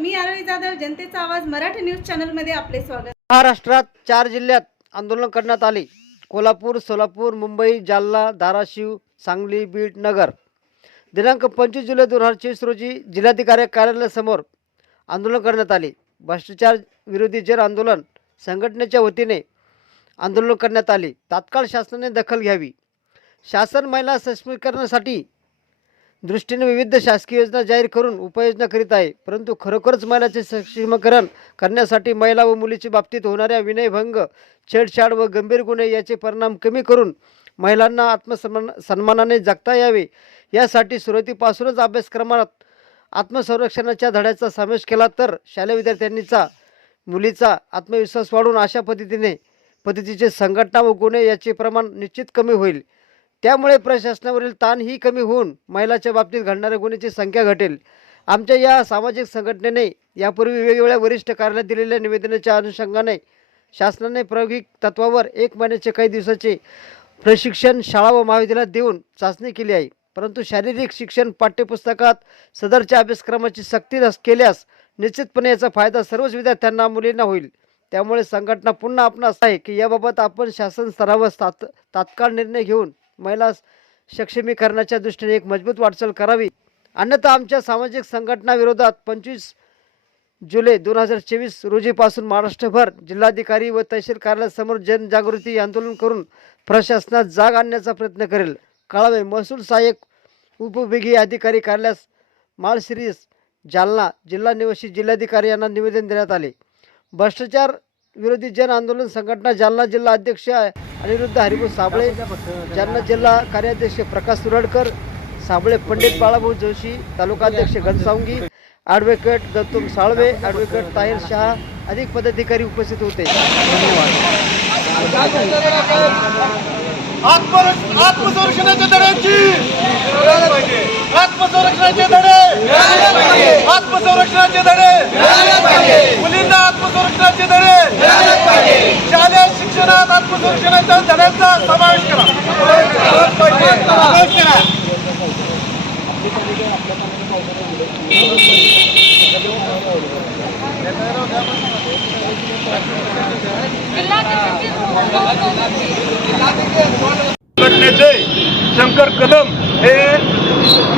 मी आरोही जाधव जनतेचा आवाज मराठी न्यूज चॅनलमध्ये आपले स्वागत. महाराष्ट्रात चार जिल्ह्यात आंदोलन करण्यात आले. कोल्हापूर सोलापूर मुंबई जालना धाराशिव सांगली बीड नगर. दिनांक पंचवीस जुलै दोन हजार चोवीस रोजी जिल्हाधिकारी कार्यालयासमोर आंदोलन करण्यात आले. भ्रष्टाचार विरोधी जन आंदोलन संघटनेच्या वतीने आंदोलन करण्यात आले तात्काळ शासनाने दखल घ्यावी. शासन महिला सक्षमीकरणासाठी दृष्टीने विविध शासकीय योजना जाहीर करून उपाययोजना करीत आहे. परंतु खरोखरच महिलाचे सक्षमीकरण करण्यासाठी महिला व मुलीच्या बाबतीत होणाऱ्या विनयभंग छेडछाड व गंभीर गुन्हे याचे परिणाम कमी करून महिलांना आत्मसन्मान सन्मानाने जगता यावे. यासाठी सुरुवातीपासूनच अभ्यासक्रमात आत्मसंरक्षणाच्या धड्याचा समावेश केला तर शालेय विद्यार्थ्यांनीचा मुलीचा आत्मविश्वास वाढून अशा पद्धतीने पद्धतीचे संघटना व गुन्हे याचे प्रमाण निश्चित कमी होईल. त्यामुळे प्रशासनावरील ताणही कमी होऊन महिलाच्या बाबतीत घडणाऱ्या गुन्ह्याची संख्या घटेल. आमच्या या सामाजिक संघटनेने यापूर्वी वेगवेगळ्या वरिष्ठ कार्यालयात दिलेल्या निवेदनाच्या अनुषंगाने शासनाने प्रायोगिक तत्वावर एक महिन्याचे काही दिवसाचे प्रशिक्षण शाळा व महाविद्यालयात देऊन चाचणी केली आहे. परंतु शारीरिक शिक्षण पाठ्यपुस्तकात सदरच्या अभ्यासक्रमाची सक्ती केल्यास निश्चितपणे याचा फायदा सर्वच विद्यार्थ्यांना मुलींना होईल. त्यामुळे संघटना पुन्हा आपणास आहे की याबाबत आपण शासन स्तरावर तात तात्काळ निर्णय घेऊन महिला सक्षमीकरणाच्या दृष्टीने एक मजबूत वाटचाल करावी. अन्यथा आमच्या सामाजिक संघटनाविरोधात पंचवीस जुलै दोन हजार चोवीस रोजीपासून महाराष्ट्रभर जिल्हाधिकारी व तहसील कार्यालयासमोर जनजागृती आंदोलन करून प्रशासनात जाग आणण्याचा प्रयत्न करेल. कळावे महसूल सहाय्यक उपविभागीय अधिकारी कार्यालयास माळशिरीस जालना जिल्हा निवासी जिल्हाधिकारी यांना निवेदन देण्यात आले. भ्रष्टाचार विरोधी जन आंदोलन संघटना जालना जिल्हा अध्यक्ष अनिरुद्ध हरिभाऊ साबळे जालना जिल्हा कार्याध्यक्ष प्रकाश सुरडकर साबळे पंडित बाळाभाऊ जोशी तालुका अध्यक्ष घनसावंगी ॲडव्होकेट दत्तुम साळवे ॲडव्होकेट ताहिर शहा अधिक पदाधिकारी उपस्थित होते. आत्मसंरक्षणाच्या धड्याची आत्मसंरक्षणाचे धडे! आत्मसंरक्षणाचे धडे मुलींना आत्मसंरक्षणाचे धडे शालेय शिक्षणात धड्यांचा समावेश करा समावेश करा संघटनेचे शंकर कदम हे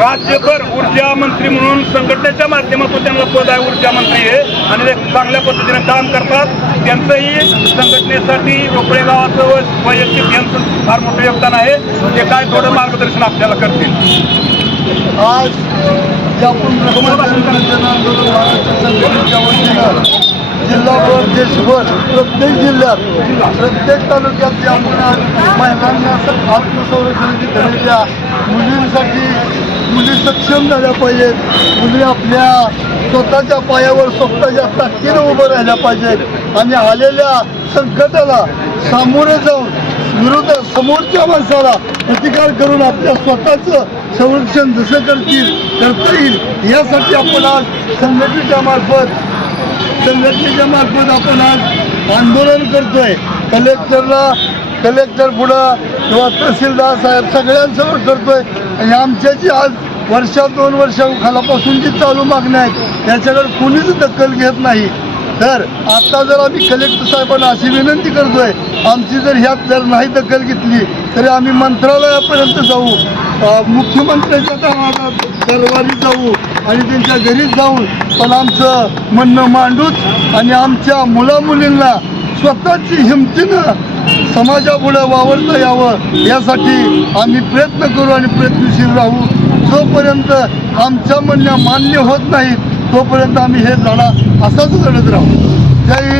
राज्यभर ऊर्जा मंत्री म्हणून संघटनेच्या माध्यमातून त्यांना पद आहे ऊर्जा मंत्री हे. आणि ते चांगल्या पद्धतीने काम करतात. त्यांचंही संघटनेसाठी रोकडे गावाचं वैयक्तिक यांचं फार मोठं योगदान आहे. ते काय थोडं मार्गदर्शन आपल्याला करतील. आज आपण आंदोलन महाराष्ट्र संघटनेच्या वतीनं जिल्हाभर देशभर प्रत्येक जिल्ह्यात प्रत्येक तालुक्यात जे आपण महिलांना स- आत्मसंरक्षणाची धडे द्या मुलींसाठी मुली सक्षम झाल्या पाहिजेत. मुली आपल्या स्वतःच्या पायावर स्वतःच्या ताकदीनं उभं राहिल्या पाहिजेत. आणि आलेल्या संकटाला सामोरे जाऊन विरोध समोरच्या माणसाला प्रतिकार करून आपल्या स्वतःचं संरक्षण जसं करतील करता येईल यासाठी आपण आज संघटनेच्या मार्फत संघटनेच्या मार्फत आपण आज आंदोलन करतोय. कलेक्टरला कलेक्टर पुढं किंवा तहसीलदार साहेब सगळ्यांसमोर करतोय. आणि आमच्या जी आज वर्षा दोन वर्षाखालापासून जी चालू मागण्या आहेत त्याच्याकडे कुणीच दखल घेत नाही. तर आता जर आम्ही कलेक्टर साहेबांना अशी विनंती करतोय आमची जर ह्यात जर नाही दखल घेतली तरी आम्ही मंत्रालयापर्यंत जाऊ. मुख्यमंत्र्यांच्या दरबारी जाऊ. आणि त्यांच्या घरी जाऊन पण आमचं म्हणणं मांडूच आणि आमच्या मुलामुलींना स्वतःची हिमतीनं समाजापुढं वावरता यावं यासाठी आम्ही प्रयत्न करू आणि प्रयत्नशील राहू. जोपर्यंत आमच्या म्हणण्या मान्य होत नाहीत तोपर्यंत आम्ही हे लढा असाच लढत राहू. जय